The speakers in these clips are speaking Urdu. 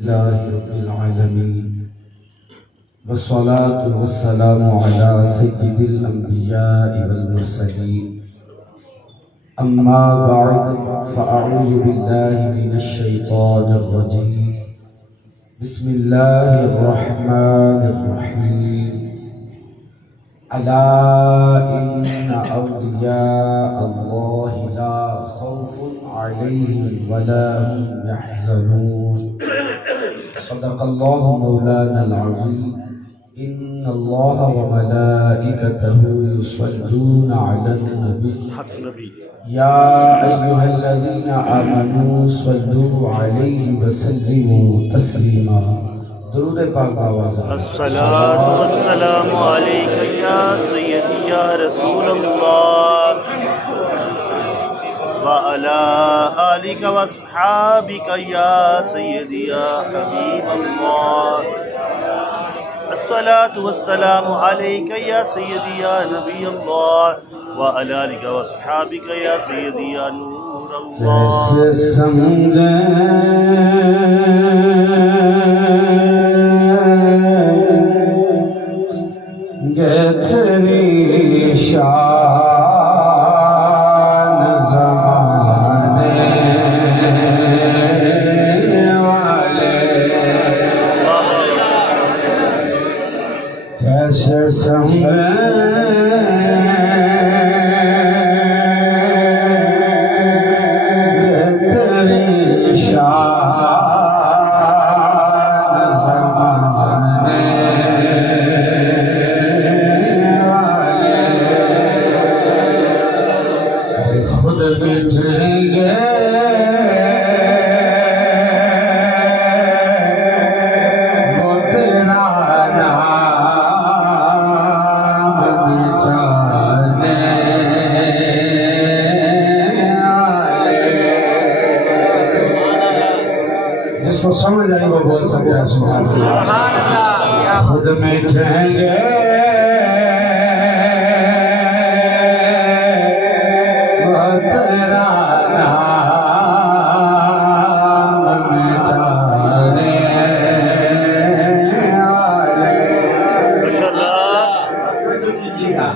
لله رب العالمين والصلاة والسلام على سيد الأنبياء والمرسلين أما بعد فأعوذ بالله من الشيطان الرجيم بسم الله الرحمن الرحيم ألا إن أولياء الله لا خوف عليهم ولا هم يحزنون صدق الله مولانا العظيم إن الله وملائكته يصلون على النبي يا أيها الذين آمنوا صلوا عليه وسلموا تسليما درود پاک باواز الصلاة والسلام عليك يا سيدي يا رسول الله وعلى آلك واصحابك يا سيدي يا حبيب الله الصلاة والسلام عليك يا سيدي يا نبي الله وعلى آلك واصحابك يا سيدي يا نور الله کیسے سمجھیں گے تیری شان زمانے والے کیسے جس کو سمجھ آئی وہ بول سکتا ہے سبحان اللہ خود مٹیں گے وہ تیرا نام مٹانے والے توجہ کیجیے گا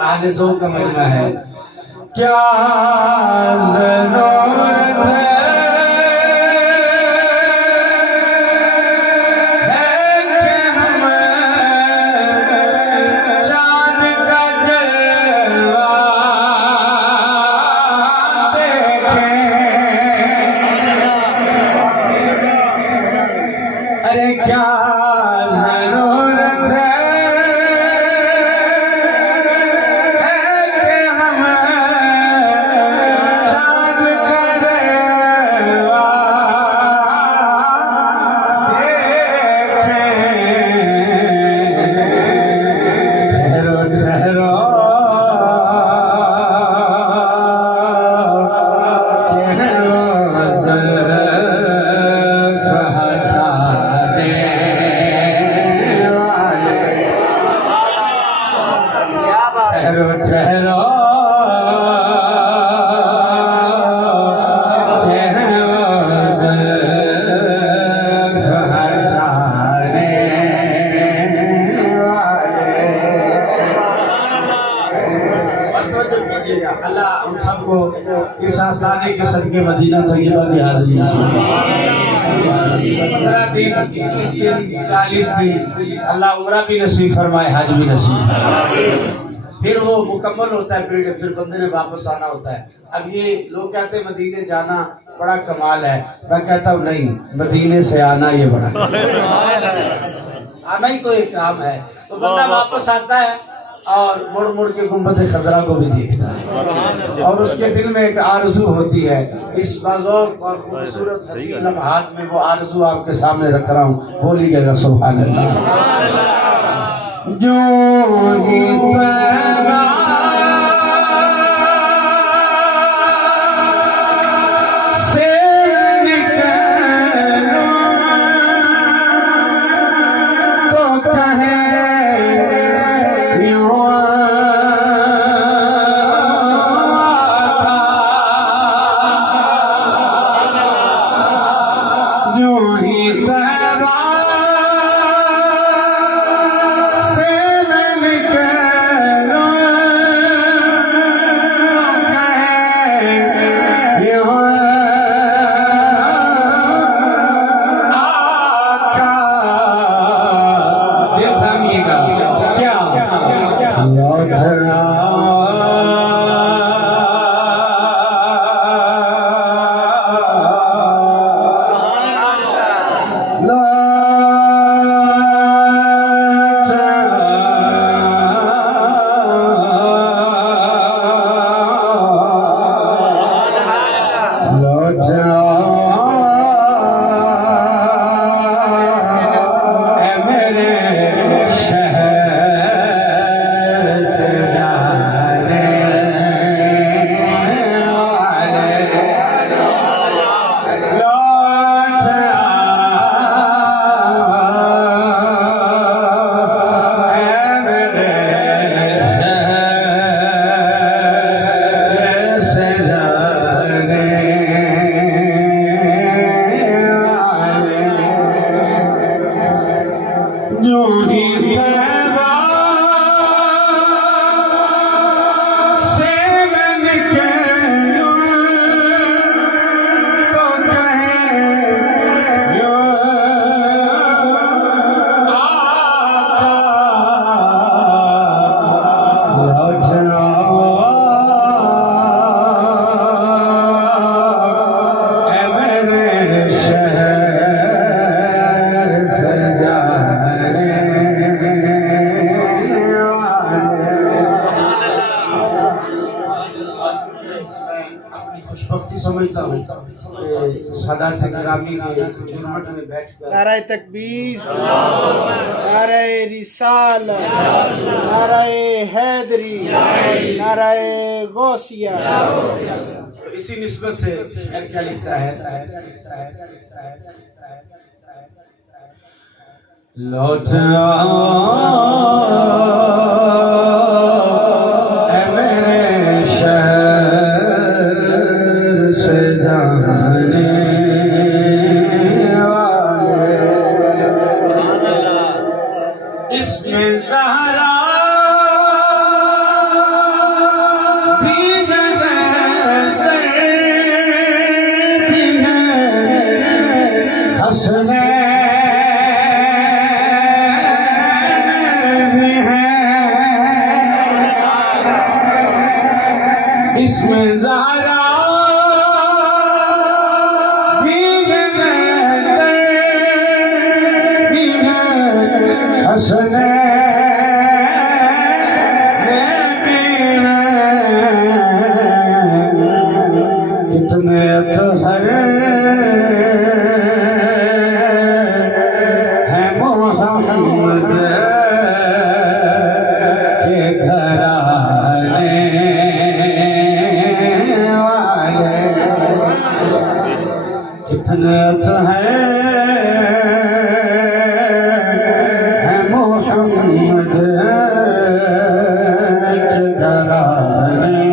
اہل ذوق کا مجمع ہے کیا ضرورت ہے اللہ ہم سب کو اس آسانے کے صدقے مدینہ طیبہ کی حاضری نصیب فرمائے 15 دن 30 دن 40 دن اللہ عمرہ بھی نصیب فرمائے حج بھی نصیب فرمائے پھر وہ مکمل ہوتا ہے پھر بندے نے واپس آنا ہوتا ہے اب یہ لوگ کہتے ہیں مدینے جانا بڑا کمال ہے میں کہتا ہوں نہیں مدینے سے آنا یہ بڑا آنا ہی تو ایک کام ہے تو بندہ واپس آتا ہے اور مڑ مڑ کے گنبد خضرا کو بھی دیکھتا ہے اور اس کے دل میں ایک آرزو ہوتی ہے اس بازوق اور خوبصورت حسین لمحات میں وہ آرزو آپ کے سامنے رکھ رہا ہوں بولی گئے سبحان اللہ جو ہی پیغام سے نکلوں تو کہے جو ہی دیجیے جھرمٹ میں بیٹھ کر نعرہ تکبیر، نعرہ رسالت، نعرہ حیدری، نعرہ غوثیہ۔ اسی نسبت سے شاعر کیا لکھتا ہے، لوٹ اے میرے شہر سے جانے والے، اس میں زہرا بھی ہے، در بھی ہے، حسنین اس میں زہرا بھی ہے، در بھی ہے، حسنین بھی ہے، کتنے اطہر ہیں محمد کے گھرانے والے، کتنے اطہر ہیں محمد کے گھرانے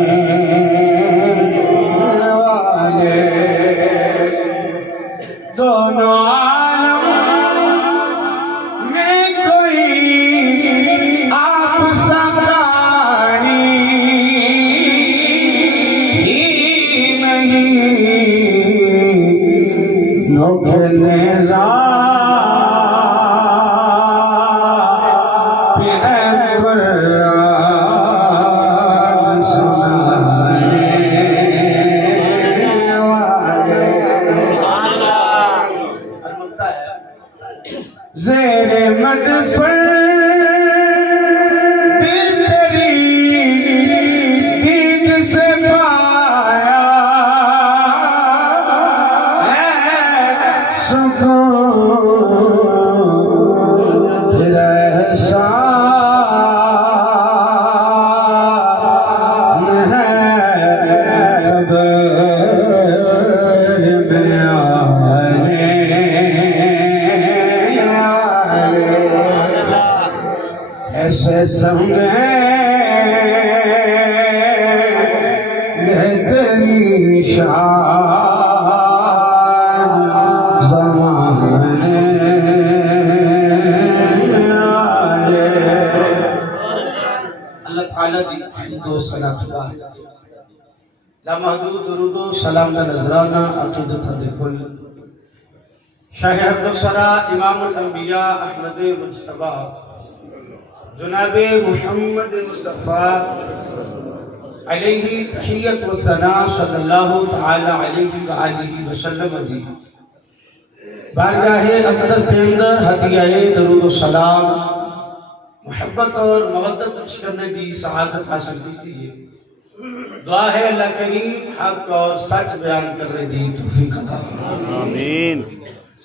والے، دونوں عالم میں کوئی آپ سا قاری ہی نہیں، نوک نیزہ پہ ہے قرآن سنانے والے۔ فرماتا ہے زیر مدفن دل تیری دید سے پایا ہے سکون، پھر احسان ہے قبر میں آنے والے، ایسے سنگ ہے تیری شان زمانے والے۔ اللہ تعالیٰ دی حمد و ثنا خدا لامحدود درود و سلام دا نذرانہ عقیدت حد کل شاہ عبد السرا امام الانبیاء احمد مجتبی جناب محمد مصطفیٰ علیہ تحیت و ثنا صلی اللہ تعالی علیہ وآلہ وسلم دی بارگاہ اقدس کے اندر ہدیہ درود و سلام محبت اور مودت بخش کرنے دی سعادت حاصل کیجیے۔ دعا ہے اللہ کریم حق اور سچ بیان کرنے دی توفیق عطا فرمائے، آمین۔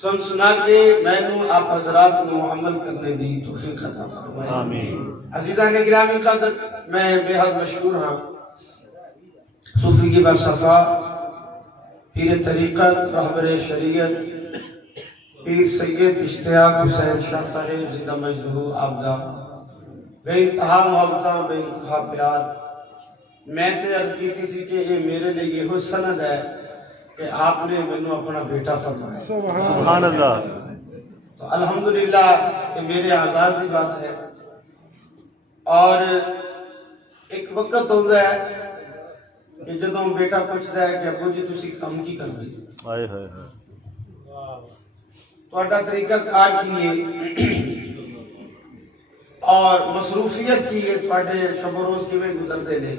سن سنا کے میں نے آپ حضرات کو عمل کرنے دی توفیق عطا فرمائے، آمین۔ عزیزان گرامی قدر، میں بے حد مشکور ہوں صوفی کی باصفا پیر طریقت رہبر شریعت پیر سید اشتیاق حسین شاہ صاحب زندہ مجدہ آبدہ، بے انتہا محبتاں، بے انتہا پیار۔ میں تے عرض کی تھی کہ یہ میرے لیے یہ سند ہے کہ آپ نے میں اپنا بیٹا فرمایا، سبحان اللہ۔ تو الحمدللہ یہ میرے اعزاز کی بات ہے۔ اور ایک وقت ہوتا ہے کہ جدوں بیٹا پوچھتا ہے کہ ابو جی تسی کم کی کر دی، ہائے ہائے ہائے، تہاڈا طریقہ کار کی ہے اور مصروفیت کی ہے، تہاڈے شب و روز کیویں گزرتے نے،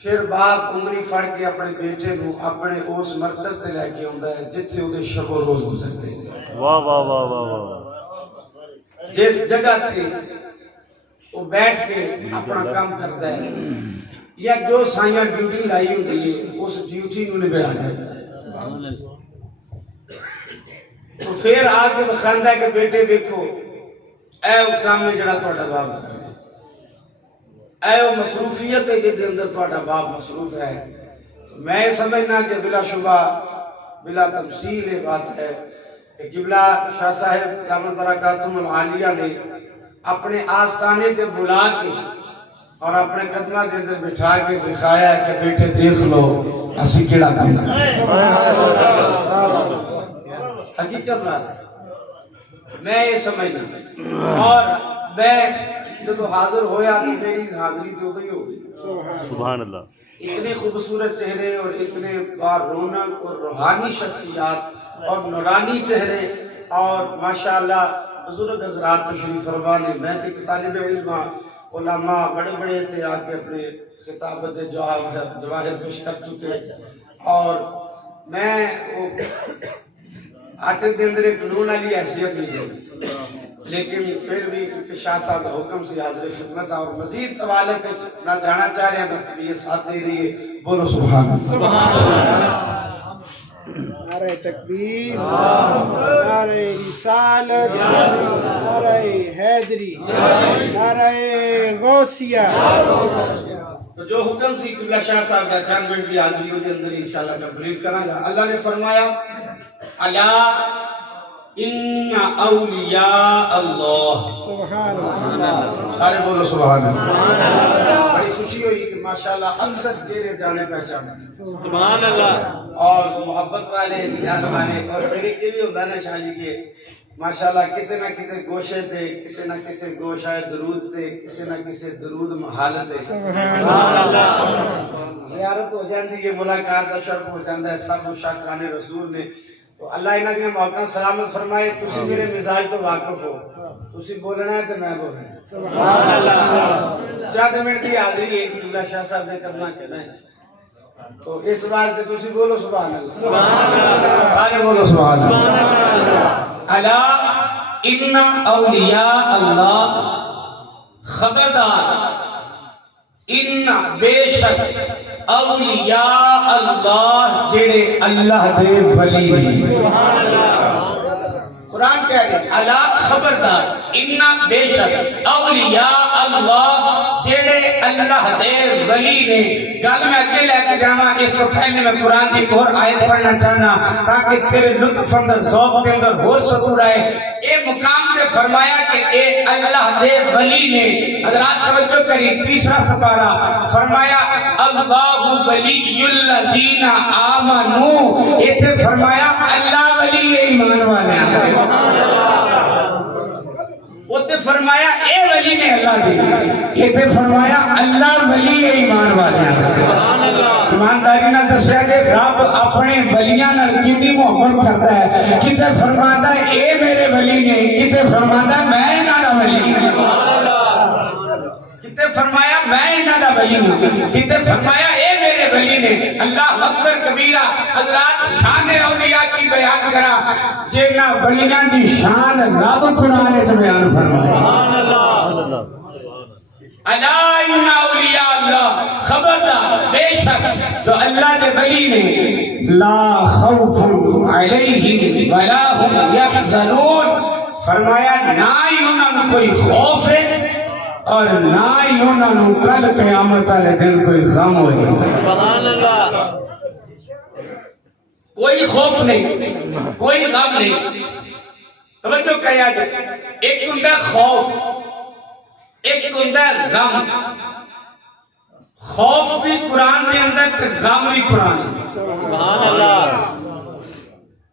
پھر باپ عمری پھڑ کے اپنے بیٹے نو اپنے اس مرکز تے لے کے آندا ہے جتھے اودے شب و روز گزرتے ہیں۔ واہ واہ واہ واہ واہ، جس جگہ تے وہ بیٹھ کے اپنا کام کرتا ہے یا جو سائیاں ڈیوٹی لائی ہوتی ہے اس ڈیوٹی نو نبھانا ہے۔ تو پھر آ کے بخاندہ ہے کہ بیٹے دیکھو اے وہ کام میں جڑا تہاڈا باپ کر رہا ہے، اے وہ مصروفیت ہے جہدے اندر تہاڈا باپ مصروف ہے. میں سمجھنا کہ بلا شبہ بلا تمثیل یہ بات ہے کہ قبلہ شاہ صاحب دامت برکاتہم العالیہ نے اپنے آستانے تے بلا کے اور اپنے قدمہ دے اندر بٹھا کے دکھایا ہے کہ بیٹے دیکھ لو اسی کیڑا کام حقیقت بات ہے. میں یہ سمجھنا اور میں جب حاضر ہویا تو میری حاضری تو ہی ہو گئی. سبحان اللہ. اتنے خوبصورت چہرے اور اتنے بار رونق اور روحانی شخصیات اور نورانی چہرے اور ماشاءاللہ بزرگ حضرات تشریف فرما نے. میں ایک طالب علم علماء بڑے بڑے تھے آ کے اپنے خطابت جواہر پیش کر چکے اور میں آٹے کے اندر ایک نون علی حیثیت نہیں دے لیکن پھر بھی چونکہ شاہ صاحب حکم سے حاضر خدمت اور مزید طوالت نہ جانا چاہ رہے ہیں نہ طبیعت ساتھ دے رہی ہے. بولو سبحان اللہ. نعرہ تکبیر، نعرہ رسالت، نعرہ حیدری، نعرہ غوثیہ. تو جو حکم سی قبلہ شاہ صاحب کا چند منٹ کی حاضریوں کے اندر انشاءاللہ کمپلیٹ کریں گا. اللہ نے فرمایا الا ان اولیاء اللہ. سبحان اللہ. سارے بولو سبحان اللہ. بڑی خوشی ہوئی کہ ماشاءاللہ اکثر چہرے جانے پہچانے سبحان اللہ اور محبت والے نیاز والے اور میرے کے بھی ہوتا نا شاہ جی کے ماشاءاللہ کتے نہ کتے گوشے تھے کسی نہ کسی گوشہ درود تھے کسی نہ کسی درود محالت تھے. سبحان اللہ. زیارت ہو جاندی ہے ملاقات کا شرف ہو جاندہ ہے سب شاہ خان رسول نے. تو اللہ انہاں دیا موقع سلامت فرمائے. تسی میرے مزاج تو واقف ہو تسی بولنا ہے تو میں بولنا ہے. سبحان اللہ. چند منٹ کی حاضری ہے قبلہ شاہ صاحب نے کرنا کہنا ہے تو اس واسطے تسی بولو سبحان اللہ. سبحان اللہ. سارے بولو سبحان اللہ. الا ان اولیاء اللہ خبردار ان بے شک اولیاء اللہ جڑے اللہ دے ولی نے. سبحان اللہ. قرآن کہہ رہے ہیں الا خبردار ان بے شک اولیاء اللہ جڑے اللہ دے ولی نے. گل میں اگے لے کے جاواں اس کو پہلے میں قرآن کی ایک اور آیت پڑھنا چاہنا تاکہ تیرے لطف اندر ذوق کے اندر اور سکون آئے. اے مقام پہ فرمایا کہ اے اللہ دے ولی نے. حضرات توجہ کری تیسرا سپارہ فرمایا اللہ ولی الذین آمنوا. ایتھے فرمایا اللہ ولی ایمان والے. اوتے فرمایا اے ولی نے اللہ دی. ایتھے فرمایا اللہ ولی ایمان والے. ایمانداری نہ دسیا کہ رب اپنے ولیاں نال کتنی محبت کرتا ہے. کتے فرماتا ہے اے میرے ولی نے کتے فرماتا ہے میں انہاں دا ولی ہوں. کتے فرمایا میں انہاں دا ولی ہوں کتے فرمایا اے میرے ولی نے. اللہ اکبر کبیرہ. حضرات شان اولیاء کی بیان کرا جنہ ولیاں دی شان رب قرآن وچ بیان فرمایا. سبحان اللہ. الا ان اولیاء اللہ خبردار بے شک جو اللہ کے ولی نے لا خوف علیہم ولا هم یحزنون. فرمایا نہ ہی انہوں کوئی خوف ہے اور نہ ہی انہوں کل قیامت والے دن کوئی غم ہوئے. سبحان اللہ. کوئی خوف نہیں کوئی غم نہیں. توجہ کیا جائے ایک ہوتا خوف ایک ہوتا ہے غم. خوف بھی قرآن کے اندر تے غم بھی قرآن. سبحان اللہ.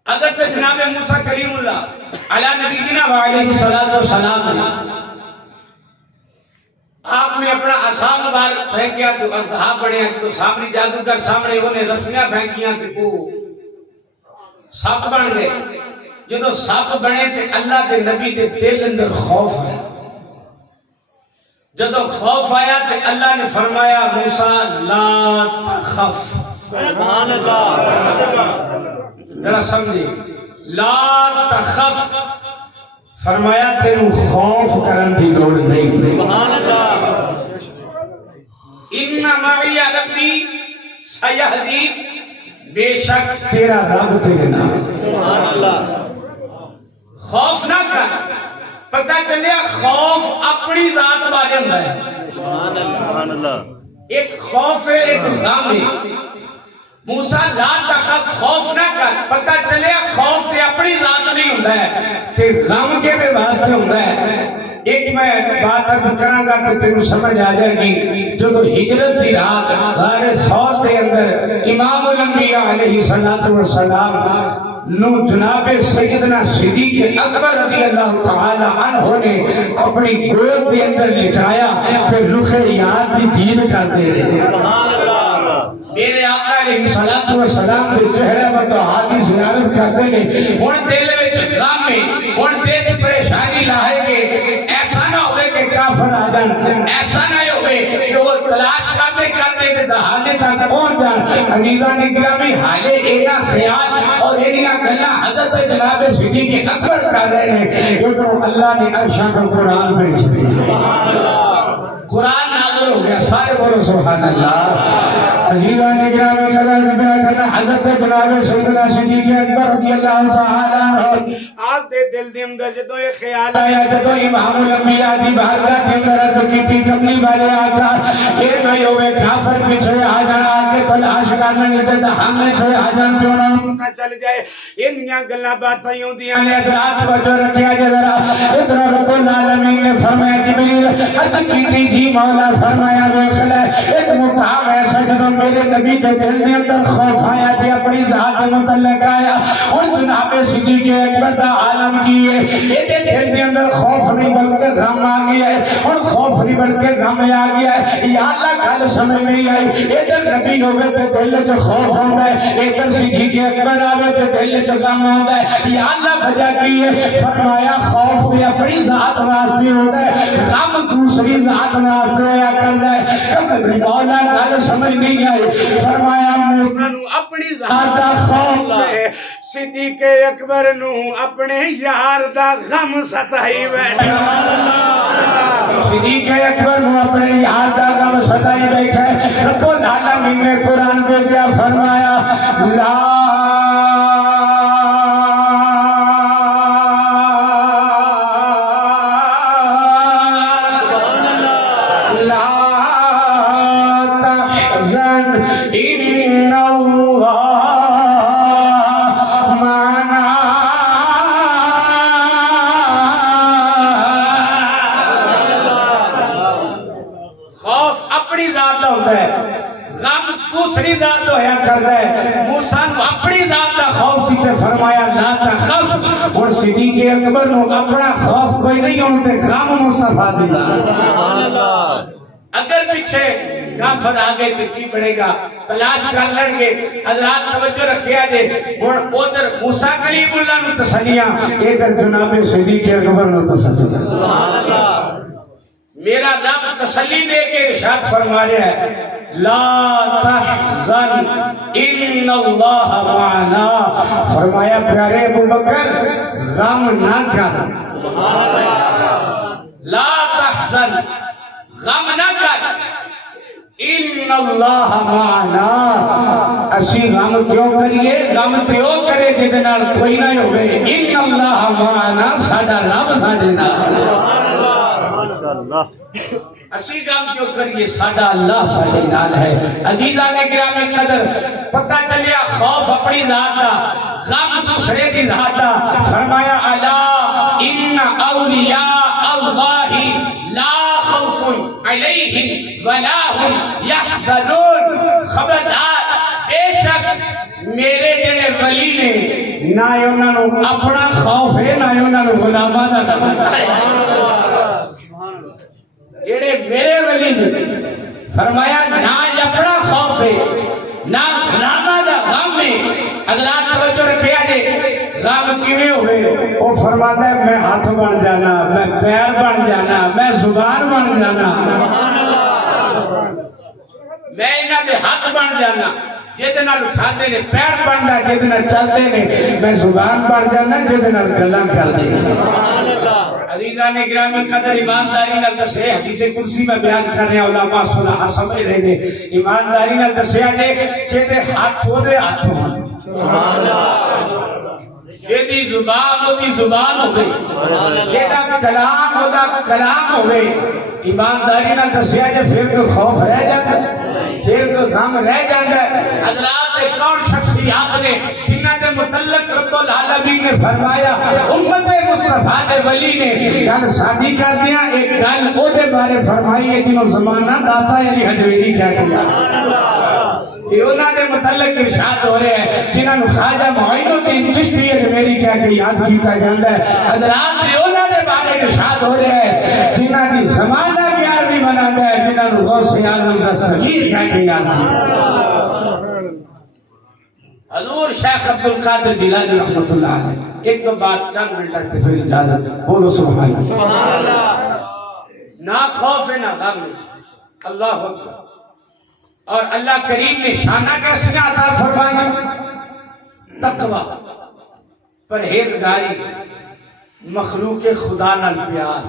اگر تو جناب موسیٰ کریم اللہ علیہ نبینا وعلیہ السلام آپ نے اپنا عصا مبارک پھینکیا تو اژدہا بڑے ہیں تو سامنے جادوگر سامنے انہیں رسیاں پھینکیاں تے وہ سپ بن گئے. جدو سپ بنے تے اللہ کے نبی کے دل اندر خوف ہے. جدو خوف آیا تے اللہ نے فرمایا موسیٰ لا تخف. سبحان اللہ. ذرا سمجھے لا تخف فرمایا تینوں خوف کرن دی لوڑ نہیں. سبحان اللہ. ان معی ربی سیہدی. بے شک تیرا رب تیرے نام. سبحان اللہ. خوف نہ کر. پتہ چلیا خوف اپنی ذات بارے ہوندا ہے. سبحان اللہ. ایک خوف ہے ایک غم ہے. موسیٰ لا تخف خوف نہ کر. پتہ چلیا خوف تے اپنی ذات نہیں ہوندا ہے تے غم کے دے واسطے ہوندا ہے. ایک میں بات عرض کراں گا کہ تینوں سمجھ آ جائے گی. جدو ہجرت دی رات غار ثور دے اندر امام الانبیاء علیہ الصلوۃ والسلام نو جناب سیدنا صدیق اکبر رضی اللہ تعالی عنہ نے اپنی گود دے اندر لٹایا پھر رخ یاد دی دید کرتے رہے. سبحان اللہ. میرے آقا علیہ الصلوۃ والسلام دے چہرے تے ہاتھی زیارت کرتے نے. ہن دل وچ غم ہے, ہن دل وچ پریشانی لاہے گے. ایسا نہ ہوئے کہ کافر آ جان, ایسا نہ ہوئے کہ وہ تلاش کرتے کرتے تے دہانے تک پہنچ جان. عزیزان گرامی حالے اینا خیال اور اینا گلا حضرت جناب صدیق اکبر کر رہے ہیں کہ تو اللہ نے عرشاں کو قرآن بھیج دیا. سبحان اللہ. قرآن نازل ہو گیا. سارے بولو سبحان اللہ. عزیزان گرامی حضرت جناب سیدنا صدیق اکبر رضی اللہ تعالی عنہ آپ دے دل دے اندر جدوں یہ خیال آیا, جدوں امام الانبیاء دی بارگاہ دے اندر عرض کیتی کملی والے آقا یہ نہ ہوئے کافر پیچھے آ جان آگے تلاش کرنے تے ہم نے تھے آ جان تے انہاں نوں پتہ چل جائے. انہاں گلاں باتاں ہوندیاں نے. حضرات توجہ رکھیا جے ذرا. ادھر رب العالمین نے فرمایا جبریل عرض کیتی جی مولا فرمایا ویکھ لے ایک مقام ہے سجدوں میرے نبی کے دل میں اندر خوف آیا تھے اپنی ذات متعلق آیا. اور جناب صدیق اکبر دا عالم کی ہے یہ دل کے اندر خوف نہیں بلکہ غم آ گیا ہے. اور خوف نہیں بلکہ غم آ گیا ہے. یا اللہ گل سمجھ نہیں آئی. ادھر نبی ہوگے تو دل سے خوف ہوتا ہے, ادھر صدیق اکبر آوے تو دل سے غم ہوتا ہے. یا اللہ وجہ کی ہے فرمایا خوف بھی اپنی ذات واسطے ہوتا ہے, غم دوسری ذات واسطے ہویا کرتا ہے. مولا گل سمجھ نہیں آئی. فرمایا موسیٰ نو اپنی ذات دا خوف ہے, صدیق اکبر نو اپنے یار دا غم ستائی بیٹھا. صدیق اکبر نو اپنے یار دا غم ستائی بیٹھا. رب العالمین نے قرآن بھیجا فرمایا لا صدیق اکبر نو اپنا خوف کوئی نہیں ہوتے غم مصطفیٰ دی ذات. سبحان اللہ. اگر پیچھے کافر آگے تو کی بڑھے گا تلاش کر لیں گے. حضرات توجہ رکھیا جے. اور ادھر موسیٰ کلیم اللہ نو تسلیاں, ادھر جناب صدیق اکبر نو تسلیاں. سبحان اللہ. میرا رب تسلی دے کے ارشاد فرما رہا ہے لا تحزن ان اللہ معنا. فرمایا پیارے ابو بکر غم نہ کر. سبحان اللہ. لا تحزن غم نہ کر. ان اللہ معنا. اسی غم کیوں کریے؟ غم کیوں کرے جے نال کوئی نہ ہوے. ان اللہ معنا ساڈا رب ساڈے نال. سبحان اللہ. ماشاءاللہ. اسی غم کیوں کریے ساڈا اللہ ساڈے نال ہے. عزیزان گرامی قدر پتہ چلیا خوف اپنی ذات دا, غم دوسرے دی ذات دا. فرمایا الا ان اولیاء اللہ لا خوف علیہم ولا هم یحزنون. خبردار بے شک میرے جڑے ولی نے نہ انہاں نو اپنا خوف ہے نہ انہاں نو غلاماں دا ڈر ہے. جڑے میرے ولی نے فرمایا نہ اپنا خوف ہے نہ غلاماں دا غم ہے. حضرات توجہ رکھیا جے. غم کیویں ہوئے؟ وہ فرماتا ہے میں ہاتھ بن جانا, میں پیر بن جانا, میں زبان بن جانا. سبحان اللہ. میں انہاں دے ہاتھ بن جانا جہدے نال اٹھاندے نے, پیر بندا جہدے نال چلدے نے, میں زبان بن جانا جہدے نال گلاں کردے نے. سبحان اللہ. عزیزان گرامی قدر ایمانداری نال دسے حدیث قدسی میں بیان کر رہے ہیں, علماء صلاح سمجھ رہے ہیں. ایمانداری نال دسیا جے جہدے ہاتھ ہو دے ہاتھ ہون. سبحان اللہ. جیدی زبان ہوتی زبان ہوگی جیدہ کلام ہوتا کلام ہوگی ایمانداری نہ دسیا جے پھر کو خوف رہ جاتا ہے پھر کو غم رہ جاتا ہے حضرات کون شخصیات نے جنہ کے متعلق رب العالمین نے فرمایا امت مصطفیٰ دے ولی نے گل شادی کر دیا ایک گل او دے بارے فرمائی ہے جنہوں زمانہ داتا علی حجویری کہہ دیا یہ انہوں نے متعلق ارشاد ہو رہے ہیں جنہوں نے خواجہ معین الدین چشتی اجمیری کہہ کے یاد کیتا جاتا ہے حضرات یہ انہوں نے بارے ارشاد ہو رہے ہیں جنہوں نے زمانہ پیار بھی مناتا ہے جنہوں نے غوث اعظم کا صغیر کہہ کے یاد کیتا حضور شیخ عبدالقادر جیلانی رحمت اللہ علیہ ایک دو بات چند منٹ لگتے پھر اجازت بولو سبحان اللہ نہ خوف نہ غم اللہ اکبر اور اللہ کریم نے شانہ کیسے عطا فرمائی تقوی پرہیزگاری مخلوق خدا نال پیار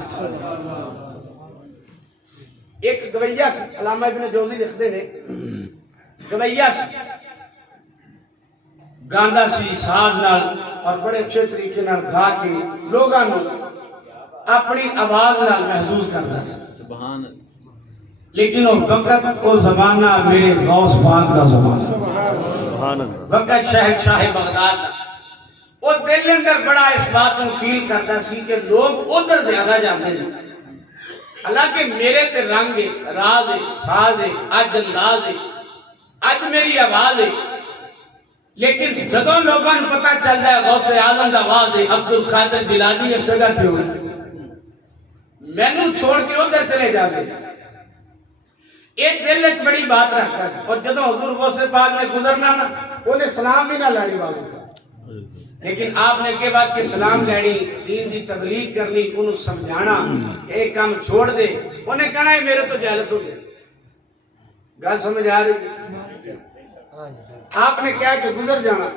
ایک گویہ علامہ ابن جوزی لکھتے نے گویہ گاندا سی ساز نال اور بڑے اچھے طریقے نال گا کے لوگاں نو اپنی آواز نال محسوس کرتا سبحان لیکن وہ وقت وہ زمانہ میرے غوث پاک دا زمانہ وقت شاہ بغداد دا وہ دل اندر بڑا اس بات کو فیل کرتا سی کہ لوگ ادھر زیادہ جاتے ہیں حالانکہ میرے تے رنگ راز ساز اج انداز اج میری آواز ہے لیکن جدوں لوگوں کو پتہ چل جائے غوث اعظم دا آواز ہے عبدالقادر جیلانی اس جگہ تے ہونا میں نے چھوڑ کے ادھر چلے جاتے ایک دل ایک بڑی بات رکھتا ہے اور جدوں حضور غوث پاک نے گزرنا نا انہیں سلام بھی نہ لانی والوں لیکن آپ نے کہ بات کہ سلام لینی دین دی تبلیغ کرنی انہوں سمجھانا کہ ایک کام چھوڑ دے انہیں کہنا ہے میرے تو جالس ہو گئے گل سمجھ آ رہی آپ نے کیا کہ گزر جانا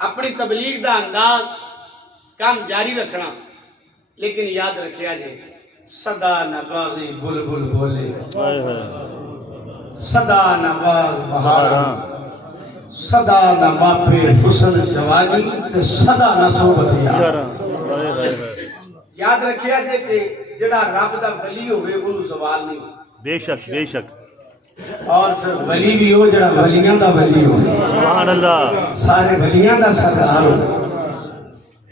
اپنی تبلیغ دا انداز کام جاری رکھنا لیکن یاد رکھیا جائے صدا نباغی بلبل بولے صدا نباغ بہارا صدا نباپے حسن جوانی تے صدا نصوبت یار یاد رکھیا جائے کہ جڑا رب دا ولی ہوئے انہوں سوال نہیں بے شک بے شک اور پھر ولی بھی ہو جڑا ولیاں دا ولی ہو سبحان اللہ سارے ولیاں دا سردار ہو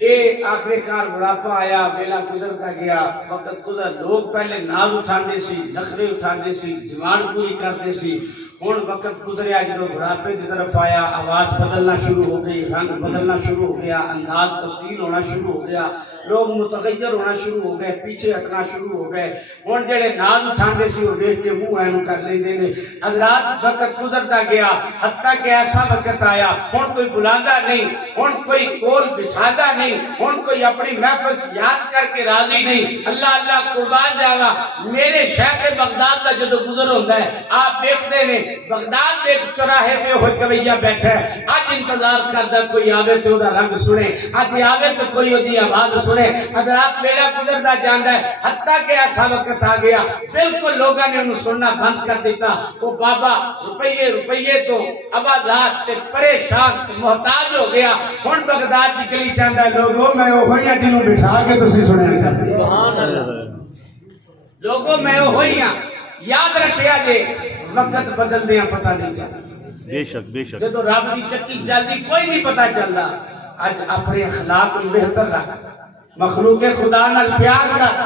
اے آخری کار بڑھاپا آیا بیلا گزرتا گیا وقت گزر لوگ پہلے ناز اٹھاندے سی نخرے اٹھاندے سی ڈیمانڈ پوری کرتے سی ہن وقت گزریا جدو بڑھاپے کی طرف آیا آواز بدلنا شروع ہو گئی رنگ بدلنا شروع ہو گیا انداز تبدیل ہونا شروع ہو گیا لوگ متغیر ہونا شروع ہو گئے پیچھے ہٹنا شروع ہو گئے ہن جڑے ناز اٹھاندے سی وہ دیکھ کے منہ اینو کر لیندے نے حضرات وقت گزرتا گیا حتیٰ کہ ایسا وقت آیا ہن کوئی بلاندا نہیں ہن کوئی کول بٹھادا نہیں ہن کوئی اپنی محفل یاد کر کے راضی نہیں اللہ اللہ قربان جاوا میرے شیخ بغداد کا جدو گزر ہوندا ہے آپ دیکھتے نے بغداد ایک چوراہے پہ ہوئے کویہ بیٹھا ہے آج انتظار کردا کوئی آوے تو دا رنگ سنے آج آوے تو کوئی دی آواز سنے حضرات میرا گزردا جاندا ہے حتیٰ کہ ایسا وقت آ گیا بالکل لوگوں نے انہوں سننا بند کر دیتا وہ بابا روپیے تو آبادات تے پریشان تے محتاج ہو گیا ہن بغداد دی گلی چاہندا ہے لوگوں میں وہ ہوئیاں جنہوں بٹھا کے تسی سنیا کرتے لوگوں میں وہ ہوئیاں یاد رکھیا جے وقت بدل دیا پتہ نہیں چلتا بے شک بے شک جدو رب دی چکی جلدی کوئی نہیں پتہ چلتا آج اپنے اخلاق بہتر رکھ مخلوق خدا نال پیار کر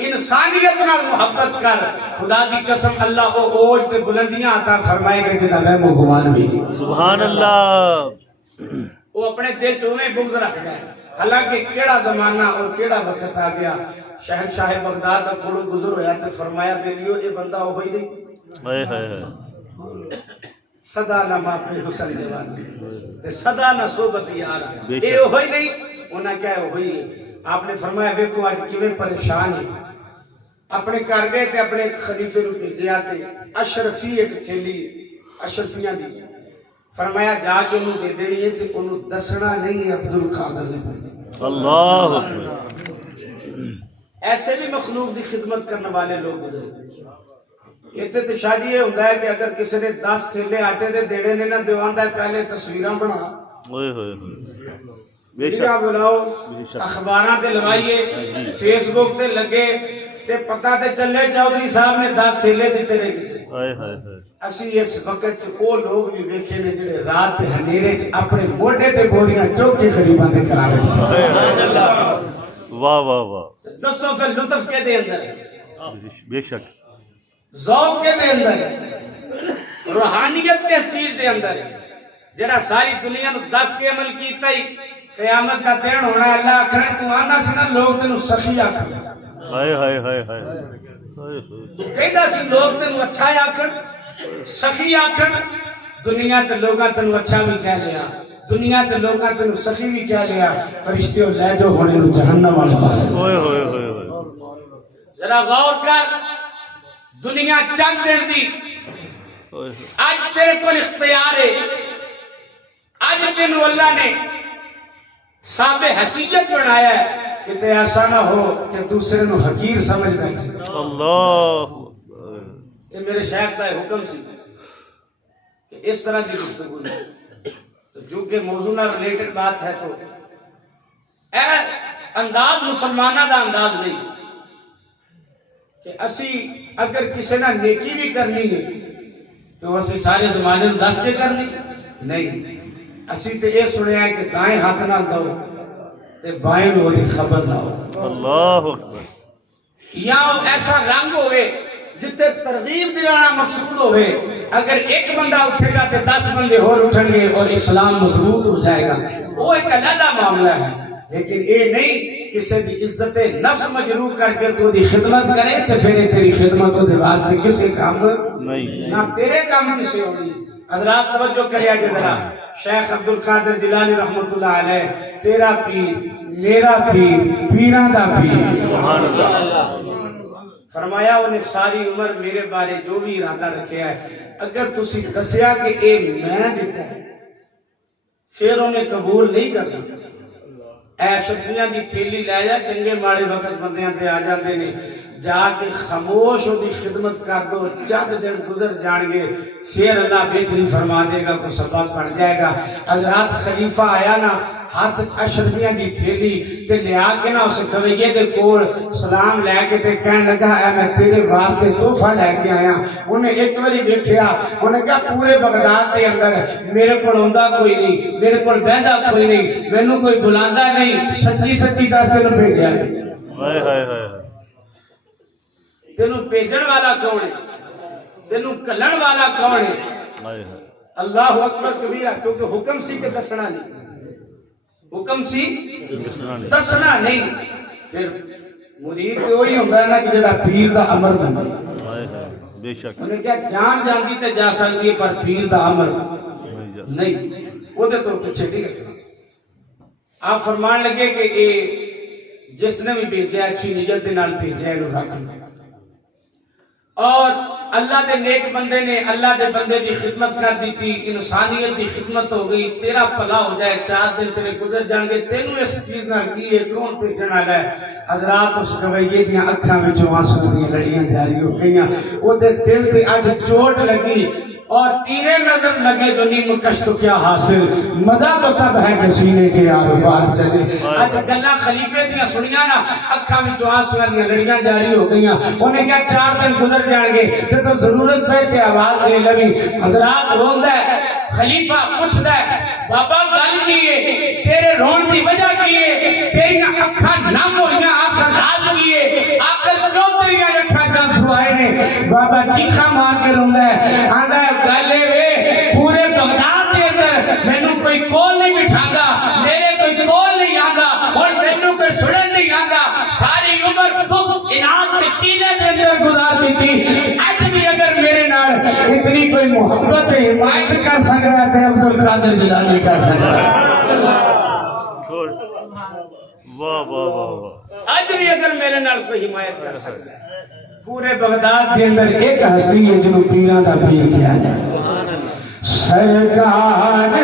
انسانیت نال محبت کر خدا دی قسم اللہ کو اوج تے بلندیاں عطا فرمائے گا جدا میں وہ گمان بھی نہیں سبحان اللہ وہ اپنے دل چونے بغض رکھ گئے حالانکہ کیڑا زمانہ اور کیڑا وقت آ گیا شہنشاہ بغداد کا کھولو گزر ہویا تے فرمایا بیلیو یہ بندہ ہوئی نہیں صدا نہ ماپے حسن جوانی تے صدا نہ صحبت یار یہ ہوئی نہیں انہاں کیا ہوئی آپ نے فرمایا دیکھو آج کیویں پریشان ہے اپنے کار گئے تے اپنے خلیفے نو بھیجیا تے اشرفی ایک تھیلی اشرفیاں دی فرمایا جا کے انہوں دے دینی ہے تے انہوں دسنا نہیں ہے عبدالقادر نے پڑھی اللہ اکبر ایسے بھی مخلوق دی خدمت کرنے والے لوگ گزرے یہ تے شادی یہ ہوتا ہے کہ اگر کسی نے 10 تھیلے آٹے دے دیڑے نے نہ دیوان ہے پہلے تصویراں بنا اوئے ہوئے ہوئے بے میڈیا شک بلاؤ بے شک اخباراں تے لوائیے فیس بک تے لگے تے پتہ تے چلے چودھری صاحب نے 10 تھیلے دیتے رہے کسی ہائے ہائے ہائے اسی اس وقت وہ لوگ بھی ویکھے نے جڑے رات تے ہنیرے چ اپنے موڈے تے بوریاں چوک کے غریباں دے کراوے واہ واہ واہ دسو پھر لطف کے دے اندر ہے بے شک ذوق کے دے اندر ہے روحانیت کے چیز دے اندر ہے جڑا ساری دنیا نو دس کے عمل کیتا ہی قیامت کا دن ہونا ہے اللہ آکھنا تو آنا سنا لوگ تینوں سخی آکھن ہائے ہائے ہائے ہائے کہندا سی لوگ تینوں اچھا آکھن سخی آکھن دنیا تے لوگاں تینوں اچھا بھی کہہ لیا دنیا تے لوگاں تینوں سخی بھی کہہ لیا فرشتے لے جو ہونے نو جہنم والے پاس اوئے ہوئے ہوئے ہوئے ذرا غور کر دنیا چند دن دی آج تیرے کو اختیار ہے آج تینوں اللہ نے صاحب حیثیت بنایا ہے کہ تے ایسا نہ ہو کہ دوسرے نو حقیر سمجھ جائے اللہ یہ میرے شیخ کا حکم سی کہ اس طرح کی گفتگو ہے تو جو کہ موضوع نہ ریلیٹڈ بات ہے تو اے انداز مسلمانہ دا انداز نہیں کہ اسی اگر کسی نہ نیکی بھی کرنی ہے تو اسی سارے زمانے میں دس کے کرنی نہیں اسی تے یہ سنیا ہے کہ دائیں ہاتھ نہ دو تے بائیں نو دی خبر نہ ہو اللہ اکبر یا ایسا رنگ ہوئے جتے ترغیب دلانا مقصود ہوئے اگر ایک بندہ اٹھے گا تے 10 بندے اور اٹھیں گے اور اسلام مضبوط ہو جائے گا وہ ایک علیحدہ معاملہ ہے لیکن یہ نہیں کسی دی عزت نفس مجروح کر کے تو دی خدمت کرے تو پھر تیری خدمت ہو دے واسطے کسی کام نہیں نہ تیرے کام سے ہوگی حضرات توجہ کریا جدرا شیخ عبدالقادر جیلانی رحمت اللہ علیہ تیرا پیر میرا پیر پیران دا پیر سبحان اللہ فرمایا انہیں ساری عمر میرے بارے جو بھی ارادہ رکھے ہے اگر تسی دسیا کہ اے میں دیتا ہے پھر انہیں قبول نہیں کرنا اے شفیاں دی تھیلی لے جا چنگے ماڑے وقت بندیاں تے آ جاندے نے جا کے خاموش ہو دی خدمت کر دو چند دن گزر جان گے پھر اللہ بہتری فرما دے گا کوئی سبب بن جائے گا حضرات خلیفہ آیا نا ہاتھ اشرفیاں دی تھیلی تے لیا کے نا اسے کوئیے دے کول سلام لے کے تے کہنے لگا اے میں تیرے واسطے تحفہ لے کے آیا انہیں ایک باری دیکھیا انہیں کہا پورے بغداد کے اندر میرے کو ہوندا کوئی نہیں میرے کو بہندا کوئی نہیں مینوں کوئی بلاندا نہیں سچی سچی دس تینوں بھیجیا ہائے ہائے ہائے تینوں بھیجن والا کون ہے تینوں کلن والا کون ہے ہائے ہائے اللہ اکبر کبیرہ کیونکہ حکم سی کہ دسنا نہیں حکم سی دسنا نہیں پھر مرید تو وہی ہوتا ہے نا کہ جڑا پیر دا امر بنے ہائے ہائے بے شک انہیں کیا جان جاندی تے جا سکتی ہے پر پیر دا امر نہیں وہ دے تو پیچھے نہیں رکھنا آپ فرمان لگے کہ اے جس نے بھی بھیجا اچھی نیت دے نال بھیجا ہے انہوں رکھ لیں اور اللہ دے نیک بندے نے اللہ دے بندے دی خدمت کر دی تھی انسانیت دی خدمت ہو گئی تیرا پلا ہو جائے 4 دن تیرے گزر جان گے تینوں اس چیز نہ کی ہے کون بھیجن والا ہے حضرات اس گویے دیاں اکھاں وچوں آنسو دیاں لڑیاں جاری ہو گئیاں او دے دل تے اج چوٹ لگی اور تیرے نظر لگے تو نیم کش تو کیا حاصل مزہ تو تب ہے کہ سینے کے آر پار چلے آج گلہ خلیفے دیاں سنیاں نا اکھاں میں چوانسویں دیاں لڑیاں جاری ہو گئیاں انہیں کیا 4 دن گزر جائیں گے کہ تو ضرورت پہ تے آواز دے لگی حضرات رون ہے خلیفہ پوچھ ہے بابا گل کیے تیرے رون کی وجہ کیے تیری اکھاں نم ہوئیاں آخر راز کیے آخر کیوں تیری اکھاں جان سوائے نے بابا چیخا مار کے رون ہے آندا ہے گالے وے پورے بغداد کے اندر مینوں کوئی کول نہیں بٹھاگا میرے کوئی کول نہیں آگا اور مینوں کوئی سڑن نہیں آگا ساری عمر دکھ انعام کے کینے کے اندر گزار دیتی آج بھی اگر میرے نال اتنی کوئی محبت حمایت کر سکتا ہے عبدالقادر جیلانی کر سکتا ہے واہ واہ واہ واہ آج بھی اگر میرے نال کوئی حمایت کر سکتا ہے پورے بغداد کے اندر ایک ہستی ہے جنہوں پیران دا پیر کیا جائے سرکار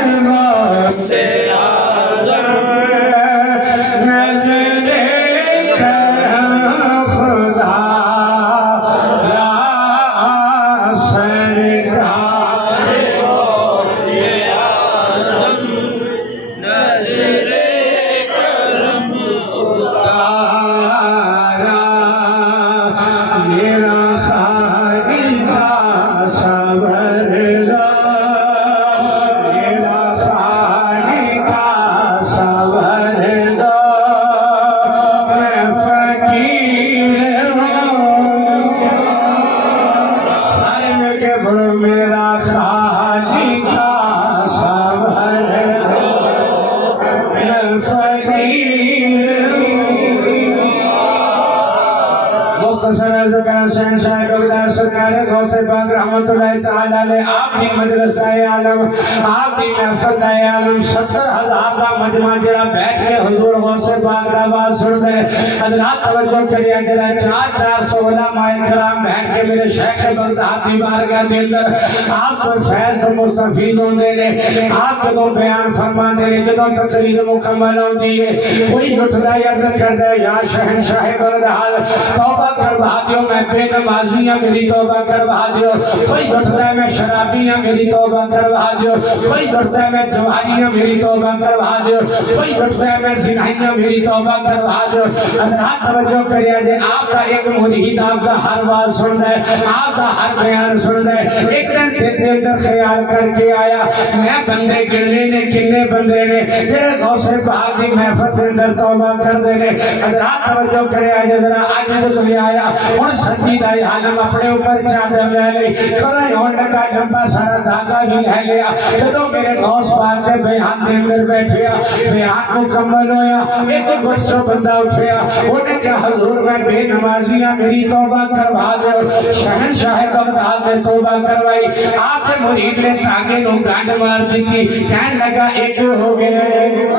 سے آزم نظر کرم خدا را سرکار سے آزم مختصر عرض کرم شہنشاہ کبیدار سرکار غوث پاک رحمت اللہ تعالی علیہ آپ کی مدرسہ عالم آپ کی محفل عالم 70,000 کا مجمع جرا بیٹھ کے حضور غوث پاک کا آواز سن رہے حضرات توجہ کریے جرا 400 علماء کرام بیٹھ کے میرے شیخ بغداد کی بارگاہ کے اندر آپ کو فیض سے مستفید ہونے لے آپ کو بیان فرما دے جدوں تقریر مکمل ہوتی ہے کوئی اٹھتا یا کر دے یا شہنشاہ بغداد توبہ کروا دیو میں بے نمازیاں میری توبہ کروا دیو کوئی اٹھتا ہے میں شرابیاں میری توبہ کروا دیو کوئی اٹھتا ہے میں جواریاں میری توبہ کروا دیو کوئی اٹھتا ہے میں زنائیاں میری توبہ کروا دیو حضرات توجہ کریے جے آپ کا ایک مرید آپ کا ہر بات سن رہے آپ کا ہر بیان سن رہے ایک دن دیتے اندر خیال کر کے آیا میں بندے گرنے نے کنے بندے نے جڑے غوث پاک کی محفل کے اندر توبہ کر دینے حضرات توجہ کریے جے ذرا آج تو آیا اور سچی دا عالم اپنے اوپر چادر لے لی کرے ہونے کا لمبا سارا دھاگا بھی لے لیا جدوں میرے غوث پاک کے بیان دے اندر بیٹھیا بیان مکمل ہویا ایک گھسو بندہ اٹھیا انہیں کہا حضور میں بے نمازیاں میری توبہ کروا دو شہنشاہ بغداد نے توبہ کروائی آپ کے مرید نے تاگے نو گانڈ مار دی تھی کہنے لگا ایک ہو گئے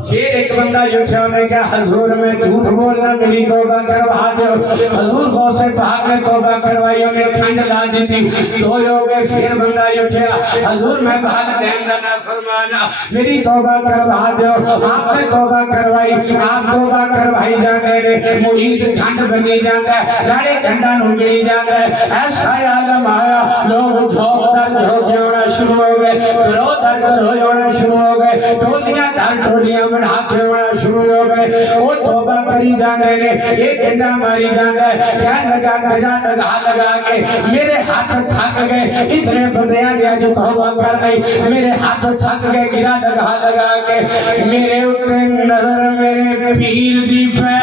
پھر ایک بندہ جو چاہنے کہ حضور میں جھوٹ بولنا میری توبہ کروا دو حضور غوث پاک نے توبہ کروائی انہیں کھنڈ لا دی تھی دو ہو گئے پھر بندہ جو چاہا حضور میں بہت دہندہ نہ فرمانا میری توبہ کروا دو آپ نے توبہ کروائی آپ توبہ کروائی جانے لے مرید کھنڈ بنی جانا ہے لڑے کھنڈا نو گئی جانا ہے ایسا عالم آیا لوگ دھوک در دھوک ہونا شروع ہو گئے رو در ہونا شروع ہو گئے ٹولیاں در ٹولیاں بڑھا کے ہونا شروع ہو گئے وہ توبہ کری جانے لے ایک گھنٹا ماری جانا ہے کیا لگا لگا کے میرے ہاتھ تھک گئے اتنے بندیاں گیا جو توبہ کر رہی میرے ہاتھ تھک گئے گرا لگا کے میرے اوپر نظر میرے پیر دی پہ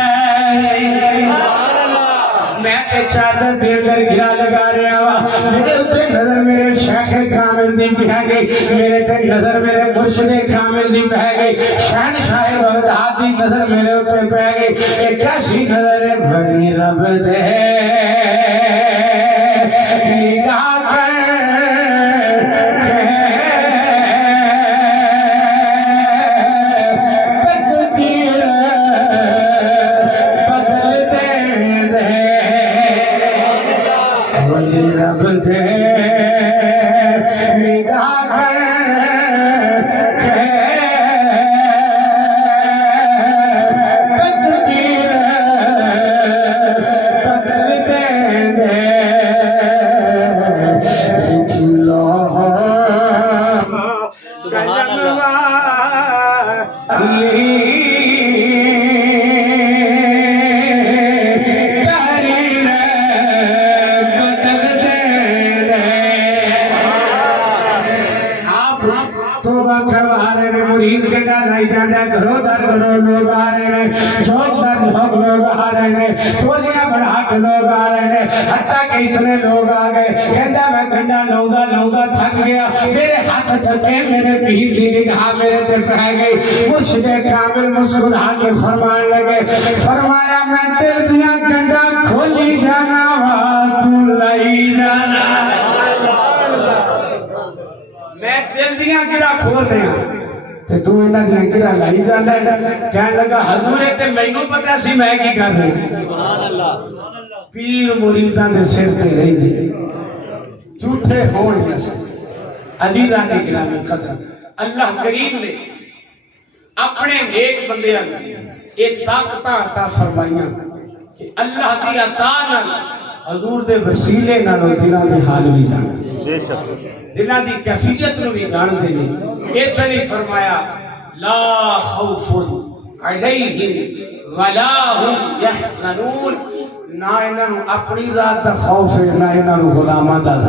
میں تے چادر دے کر گرا لگا رہا ہوا میرے اوپر نظر میرے شیخ کامل دی بہ گئی میرے تے نظر میرے مرشد کامل دی بہ گئی شہنشاہ بغداد دی نظر میرے اوپر بہ گئی ایک ایسی نظر بڑی رب دے نگاہ کر رب دے نگاہ کر تقدیر بدل دے سبحان اللہ مرید کے ڈالائی جاندہ گھروں در گھروں لوگ آ رہے ہیں چوک در چوک لوگ آ رہے ہیں ٹولیاں بڑھا کے لوگ آ رہے ہیں حتیٰ کہ اتنے لوگ آ گئے کہتا میں گھنٹا لونگا تھک گیا میرے ہاتھ تھکے میرے پیر دی نگاہ میرے تے پہ گئی مرشد کامل مسکرا کے فرمان لگے فرمایا میں دل دیا گھنٹا کھولی جانا تو لائی جانا میں دل دیا گرا کھول رہا تے تو انہاں دی گرا لائی جاندا ہے کہنے لگا حضور تے مینوں پتہ سی میں کی کر رہا سبحان اللہ پیر مریداں دے سر تے رہندے جھوٹے ہون یا عزیزاں دی گرامی قدر اللہ کریم نے اپنے نیک بندیاں یہ طاقتاں عطا فرمائیاں کہ اللہ دی عطا نال حضور دے وسیلے نال دلاں دے حال بھی جان دلاں دی کیفیت نو بھی جان دے نے اس نے فرمایا لا خوف علیہم ولا هم يحزنون نہ انہاں اپنی ذات دا خوف ہے نہ انہاں غلاماں دا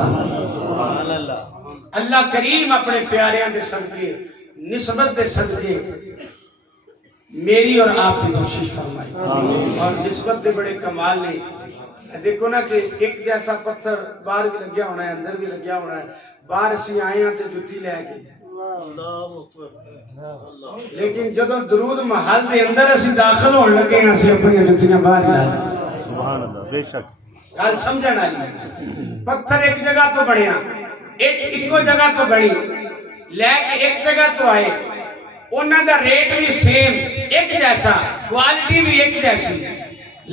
سبحان اللہ اللہ کریم اپنے پیاریاں دے صدقے نسبت دے صدقے میری اور آپ کی بخشش فرمائی اور نسبت دے بڑے کمال نے دیکھو نا کہ ایک جیسا پتھر باہر بھی لگیا ہونا ہے اندر بھی لگیا ہونا ہے باہر اسی آئے ہیں تے جتی لے کے لیکن جدو درود محل دے اندر اسی داخل ہون لگے ہیں اسی اپنی جتیاں باہر لا دیں. سبحان اللہ بے شک گل سمجھنا ہے. پتھر ایک جگہ تو بنیا ایک جگہ تو بنی لے کے ایک جگہ تو آئے انہوں دا ریٹ بھی سیم ایک جیسا کوالٹی بھی ایک جیسی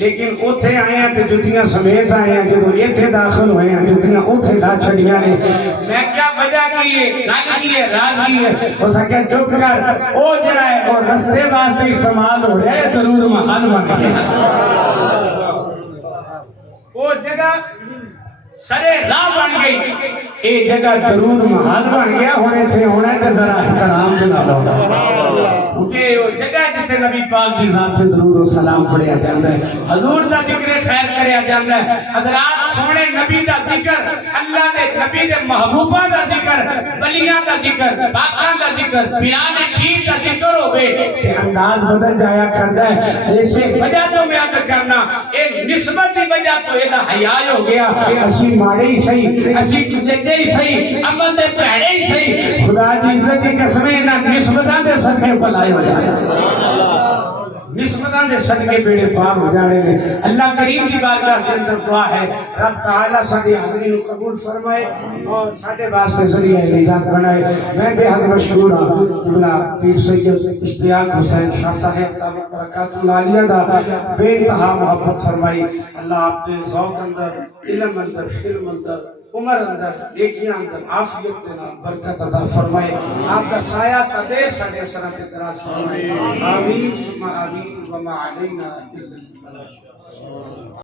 لیکن اوتھے آئے ہیں تے جتیاں سمیت آئے ہیں جدو ایتھے داخل ہوئے ہیں جتیاں اوتھے لا چھڑیاں نے. میں کیا وجہ کی ہے گل کی ہے راز کی ہے ہو سکے چپ کر او جڑا ہے او رستے واسطے استعمال ہو رہا ہے درود محل بن گیا وہ جگہ سرے راہ بن گئی اے جگہ درود محل بن گیا ہونے تھے ہونے تے ذرا احترام دے نال کیونکہ وہ جگہ جتے نبی پاک دی ذات تے درود و سلام پڑھیا جاندا ہے حضور دا ذکر خیر کریا جاندا ہے. حضرات سونے نبی دا ذکر اللہ دے نبی دے محبوباں دا ذکر ولیاں دا ذکر پاکاں دا ذکر پیران پیر دا ذکر ہوے تے انداز بدل جایا کردا ہے. ایسے وجہ تو میں عرض کرنا اے نسبت دی وجہ تو اے دا حیا ہو گیا اسی ماڑے ہی صحیح اسی کتے ہی صحیح عمل دے پیڑے ہی صحیح خدا دی عزت دی قسم انہاں نسبتاں دے صدقے بھلائی ہو جائے نسبتاں دے صدقے بیڑے پار ہو جانے نے. اللہ کریم کی بارگاہ کے اندر دعا ہے رب تعالیٰ ساری حاضرین کو قبول فرمائے اور ساڈے واسطے ذریعہ نجات بنائے. میں بے حد مشکور ہوں جملہ پیر سید اشتیاق حسین شاہ صاحب دامت برکاتہ العالیہ دا بے انتہا محبت فرمائی. اللہ آپ نے ذوق اندر علم اندر علم اندر عمر اندر نیکیاں اندر عافیت دینا برکت عطا فرمائے. آپ کا سایہ قدیر ساڈے سراں تے دراز فرمائے. آمین ثم آمین وما علینا الا البلاغ.